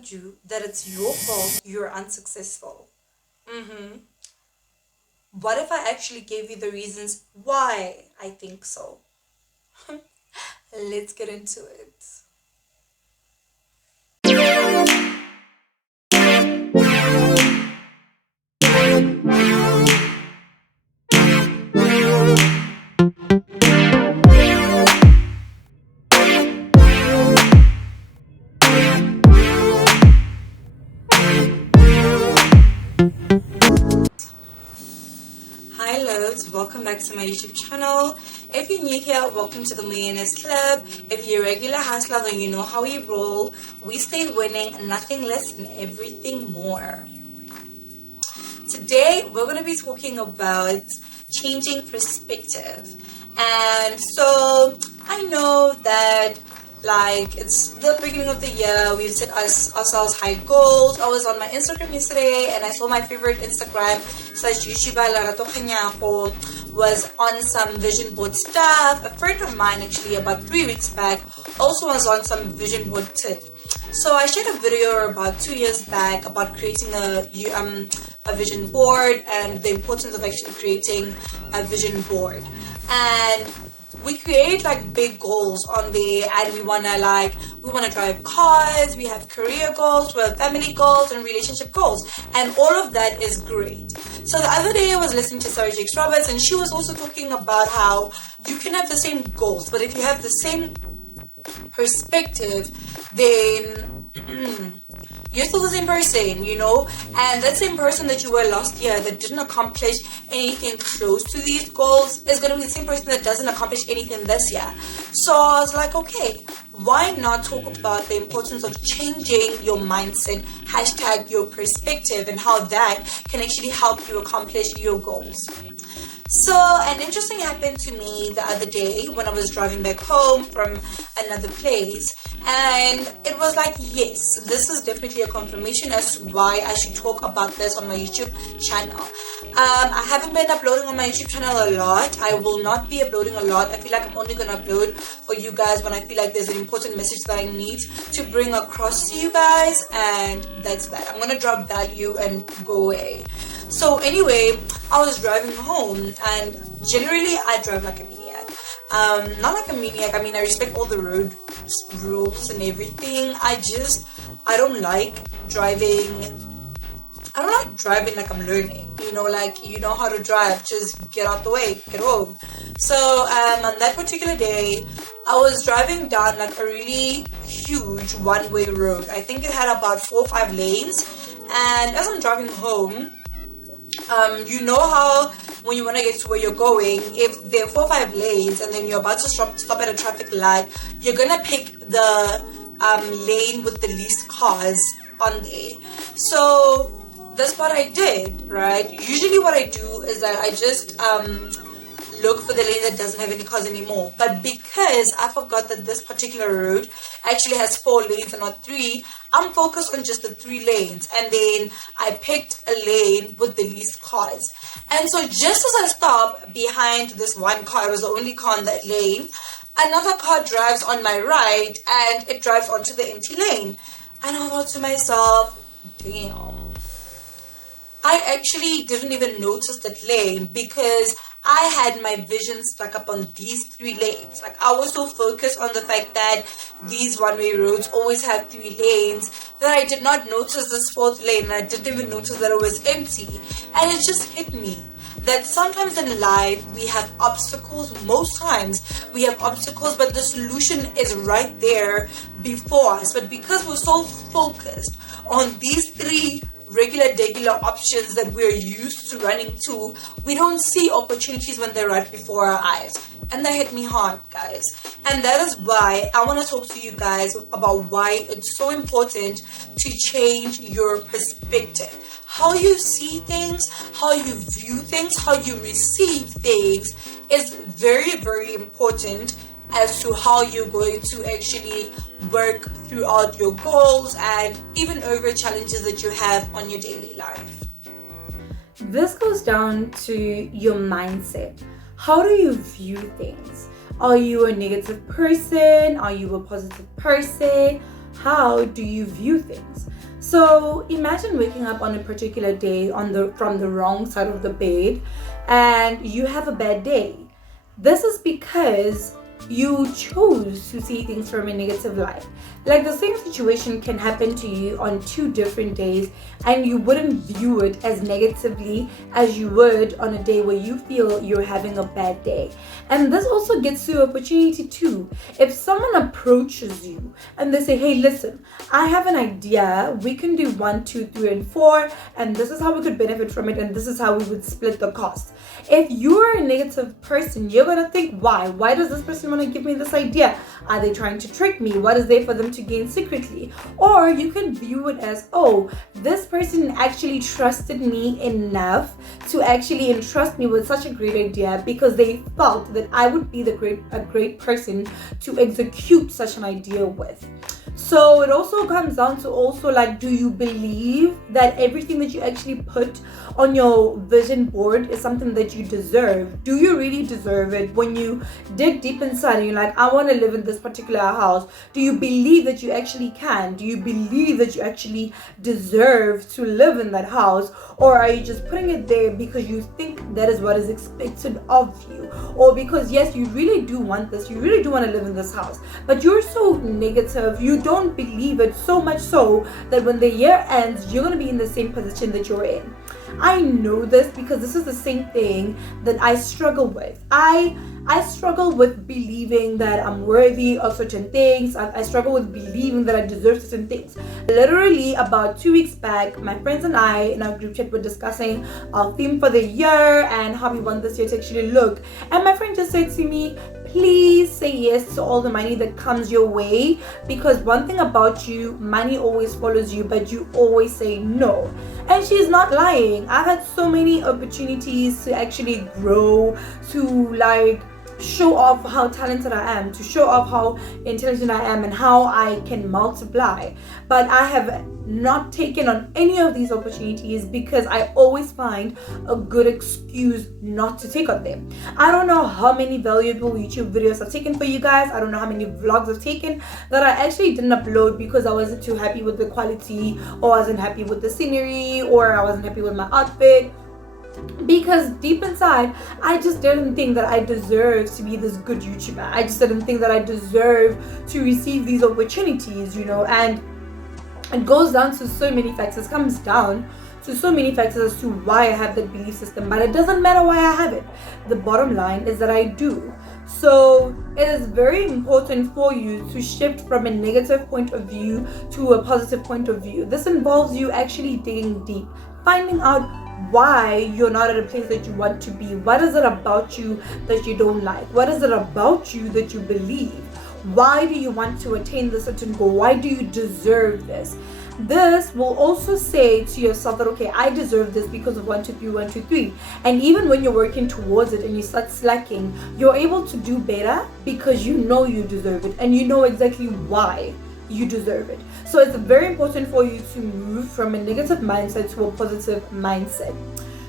told you that it's your fault you're unsuccessful? What if I actually gave you the reasons why I think so? Let's get into it. Hi loves, welcome back to my YouTube channel. If you're new here, welcome to the Millionaires Club. If you're a regular hustler, then you know how we roll. We stay winning, nothing less and everything more. Today, we're going to be talking about changing perspective. And so, I know that it's the beginning of the year, we've set ourselves high goals. I was on my Instagram yesterday and I saw my favorite Instagram / YouTuber Larato Kanyako was on some vision board stuff. A friend of mine actually about 3 weeks back also was on some vision board tip. So I shared a video about 2 years back about creating a vision board and the importance of actually creating a vision board. And we create big goals on there, and we wanna drive cars, we have career goals, we have family goals and relationship goals, and all of that is great. So the other day I was listening to Sarah Jakes Roberts, and she was also talking about how you can have the same goals, but if you have the same perspective, then you're still the same person, and that same person that you were last year that didn't accomplish anything close to these goals is going to be the same person that doesn't accomplish anything this year. So I was like, okay, why not talk about the importance of changing your mindset, # your perspective, and how that can actually help you accomplish your goals. So an interesting happened to me the other day when I was driving back home from another place, and it was like, yes, this is definitely a confirmation as to why I should talk about this on my YouTube channel. I haven't been uploading on my YouTube channel a lot. I will not be uploading a lot. I feel like I'm only going to upload for you guys when I feel like there's an important message that I need to bring across to you guys, and that's that. I'm going to drop value and go away. So anyway, I was driving home, and generally I drive like a maniac. Not like a maniac, I mean I respect all the road rules and everything. I don't like driving like I'm learning. You know how to drive, just get out the way, get home. So on that particular day, I was driving down a really huge one-way road. I think it had about 4 or 5 lanes, and as I'm driving home, you know how when you want to get to where you're going, if there are 4 or 5 lanes and then you're about to stop at a traffic light, you're gonna pick the lane with the least cars on there. So that's what I did, right? Usually what I do is that I just look for the lane that doesn't have any cars anymore. But because I forgot that this particular road actually has 4 lanes and not 3, I'm focused on just the 3 lanes, and then I picked a lane with the least cars. And so just as I stopped behind this one car, it was the only car in that lane, another car drives on my right and it drives onto the empty lane. And I thought to myself, damn, I actually didn't even notice that lane because I had my vision stuck up on these 3 lanes. I was so focused on the fact that these one-way roads always have 3 lanes that I did not notice this 4th lane, and I didn't even notice that it was empty. And it just hit me that sometimes in life we have obstacles. Most times we have obstacles, but the solution is right there before us. But because we're so focused on these 3 regular options that we're used to running to, we don't see opportunities when they're right before our eyes. And that hit me hard, guys. And that is why I want to talk to you guys about why it's so important to change your perspective. How you see things, how you view things, how you receive things is very, very important as to how you're going to actually work throughout your goals and even over challenges that you have on your daily life. This goes down to your mindset. How do you view things? Are you a negative person? Are you a positive person? how do you view things? So imagine waking up on a particular day from the wrong side of the bed and you have a bad day. This is because you chose to see things from a negative light. Like the same situation can happen to you on 2 different days and you wouldn't view it as negatively as you would on a day where you feel you're having a bad day. And this also gets you opportunity too. If someone approaches you and they say, hey, listen, I have an idea, we can do 1, 2, 3, and 4, and this is how we could benefit from it, and this is how we would split the cost. If you're a negative person, you're gonna think, why does this person want to give me this idea? Are they trying to trick me? What is there for them to gain secretly? Or you can view it as, oh, this person actually trusted me enough to actually entrust me with such a great idea because they felt that I would be a great person to execute such an idea with. So it also comes down to also like, do you believe that everything that you actually put on your vision board is something that you deserve? Do you really deserve it? When you dig deep inside and you're like, I want to live in this particular house, do you believe that you actually can? Do you believe that you actually deserve to live in that house? Or are you just putting it there because you think that is what is expected of you? Or because yes, you really do want this, you really do want to live in this house, but you're so negative, you don't believe it so much so that when the year ends, you're going to be in the same position that you're in. I know this because this is the same thing that I struggle with. I struggle with believing that I'm worthy of certain things. I struggle with believing that I deserve certain things. Literally about 2 weeks back, my friends and I in our group chat were discussing our theme for the year and how we want this year to actually look. And my friend just said to me, please say yes to all the money that comes your way, because one thing about you, money always follows you, but you always say no. And she's not lying. I've had so many opportunities to actually grow, to like show off how talented I am, to show off how intelligent I am and how I can multiply. But I have not taken on any of these opportunities because I always find a good excuse not to take on them. I don't know how many valuable YouTube videos I've taken for you guys. I don't know how many vlogs I've taken that I actually didn't upload because I wasn't too happy with the quality, or I wasn't happy with the scenery, or I wasn't happy with my outfit. Because deep inside, I just didn't think that I deserved to be this good YouTuber. I just didn't think that I deserved to receive these opportunities, and it goes down to so many factors, comes down to so many factors as to why I have that belief system. But it doesn't matter why I have it. The bottom line is that I do. So it is very important for you to shift from a negative point of view to a positive point of view. This involves you actually digging deep, finding out why you're not at a place that you want to be. What is it about you that you don't like? What is it about you that you believe? Why do you want to attain this certain goal? Why do you deserve this? This will also say to yourself that, okay, I deserve this because of 1, 2, 3, 1, 2, 3. And even when you're working towards it and you start slacking, you're able to do better because you know you deserve it and you know exactly why you deserve it. So it's very important for you to move from a negative mindset to a positive mindset.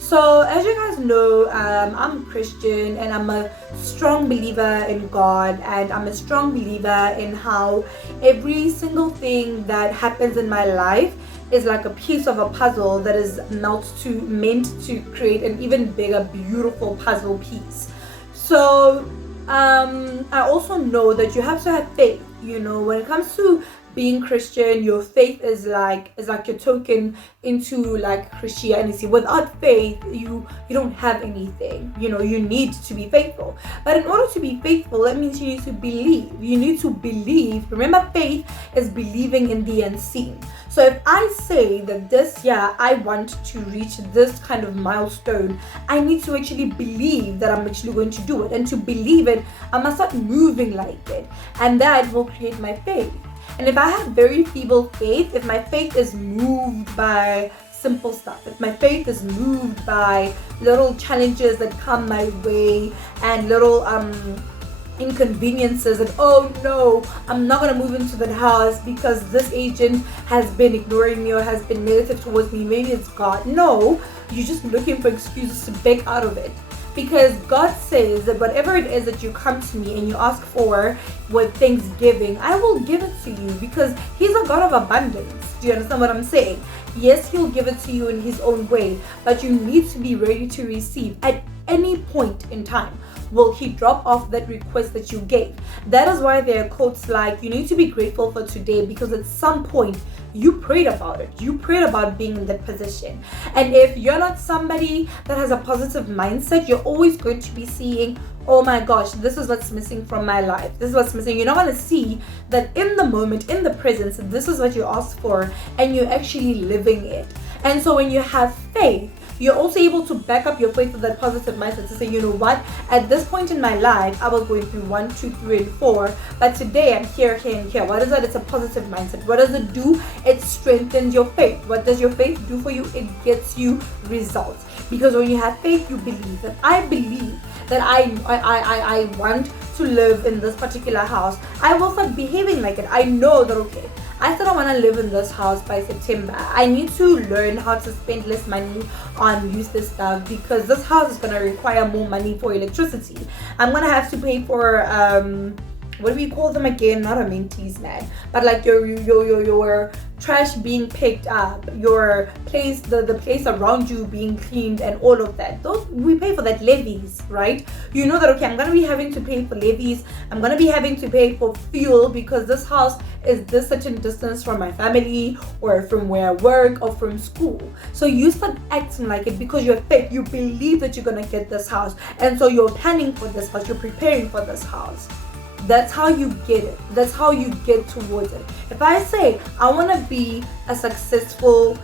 So as you guys know, I'm Christian and I'm a strong believer in God, and I'm a strong believer in how every single thing that happens in my life is like a piece of a puzzle that is meant to create an even bigger, beautiful puzzle piece. So I also know that you have to have faith. When it comes to being Christian, your faith is like your token into like Christianity. Without faith, you don't have anything. You need to be faithful. But in order to be faithful, that means you need to believe. You need to believe. Remember, faith is believing in the unseen. So if I say that this year I want to reach this kind of milestone, I need to actually believe that I'm actually going to do it. And to believe it, I must start moving like it. And that will create my faith. And if I have very feeble faith, if my faith is moved by simple stuff, if my faith is moved by little challenges that come my way and little inconveniences, and oh no, I'm not going to move into that house because this agent has been ignoring me or has been negative towards me, maybe it's God. No, you're just looking for excuses to back out of it. because God says that whatever it is that you come to me and you ask for with thanksgiving, I will give it to you, because He's a God of abundance. Do you understand what I'm saying? Yes, He'll give it to you in His own way, but you need to be ready to receive at any point in time. Will He drop off that request that you gave? That is why there are quotes like, you need to be grateful for today, because at some point you prayed about it. You prayed about being in that position. And if you're not somebody that has a positive mindset, you're always going to be seeing, oh my gosh, this is what's missing from my life. This is what's missing. You're not going to see that in the moment, in the presence, this is what you asked for, and you're actually living it. And so when you have faith, you're also able to back up your faith with that positive mindset to say, you know what, at this point in my life, I was going through 1, 2, 3, and 4, but today I'm here, here, and here. What is that? It's a positive mindset. What does it do? It strengthens your faith. What does your faith do for you? It gets you results. Because when you have faith, you believe. And I believe that I want to live in this particular house. I will start behaving like it. I know that, okay, I said I want to live in this house by September. I need to learn how to spend less money on useless stuff, because this house is going to require more money for electricity. I'm going to have to pay for what do we call them again? Not amenities, man, but like your trash being picked up, your place, the place around you being cleaned, and all of that. Those, we pay for that. Levies, right? You know that, okay, I'm gonna be having to pay for levies. I'm gonna be having to pay for fuel, because this house is this certain distance from my family, or from where I work, or from school. So you start acting like it, because you're faith. You believe that you're gonna get this house, and so you're planning for this house. You're preparing for this house. That's how you get it. That's how you get towards it. If I say I want to be a successful,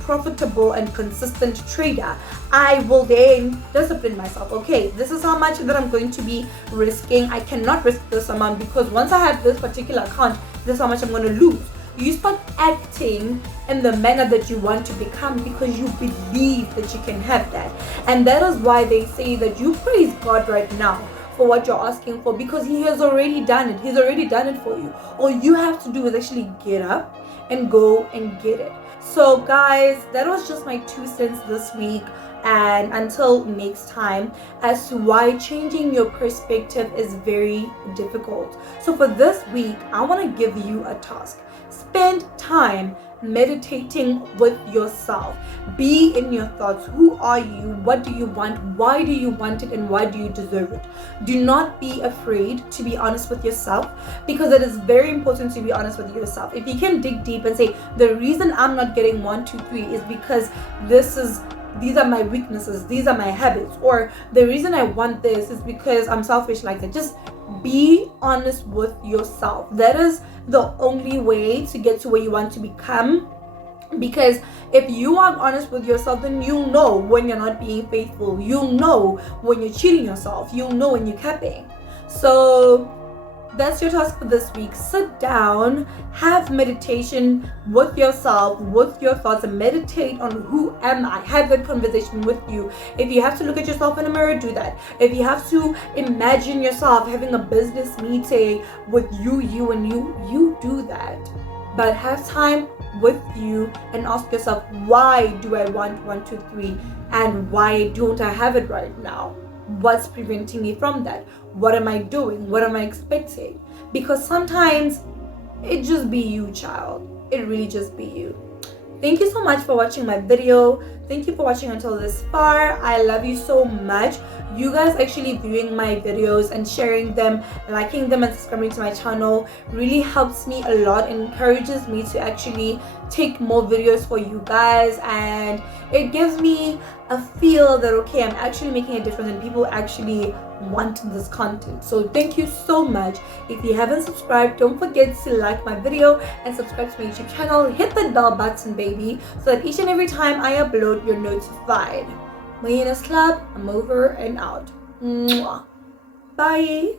profitable, and consistent trader, I will then discipline myself. Okay, this is how much that I'm going to be risking. I cannot risk this amount, because once I have this particular account, this is how much I'm going to lose. You start acting in the manner that you want to become, because you believe that you can have that. And that is why they say that you praise God right now for what you're asking for, because He has already done it. He's already done it for you. All you have to do is actually get up and go and get it. So guys, that was just my 2 cents this week, and until next time, as to why changing your perspective is very difficult. So for this week, I want to give you a task. Spend time meditating with yourself. Be in your thoughts. Who are you? What do you want? Why do you want it? And why do you deserve it? Do not be afraid to be honest with yourself, because it is very important to be honest with yourself. If you can dig deep and say, the reason I'm not getting 1, 2, 3 is because these are my weaknesses, these are my habits, or the reason I want this is because I'm selfish like that. Just be honest with yourself. That is the only way to get to where you want to become, because if you are honest with yourself, then you'll know when you're not being faithful. You'll know when you're cheating yourself. You'll know when you're capping. So that's your task for this week. Sit down, have meditation with yourself, with your thoughts, and meditate on who am I. Have that conversation with you. If you have to look at yourself in the mirror, do that. If you have to imagine yourself having a business meeting with you do that. But have time with you and ask yourself, why do I want 1, 2, 3, and why don't I have it right now? What's preventing me from that? What am I doing? What am I expecting? Because sometimes it just be you, child. It really just be you. Thank you so much for watching my video. Thank you for watching until this far. I love you so much. You guys actually viewing my videos and sharing them, liking them, and subscribing to my channel really helps me a lot, encourages me to actually take more videos for you guys, and it gives me a feel that, okay, I'm actually making a difference and people actually want this content. So thank you so much. If you haven't subscribed, don't forget to like my video and subscribe to my YouTube channel. Hit the bell button, baby, so that each and every time I upload, you're notified. Millionaires Club, I'm over and out. Mwah. Bye.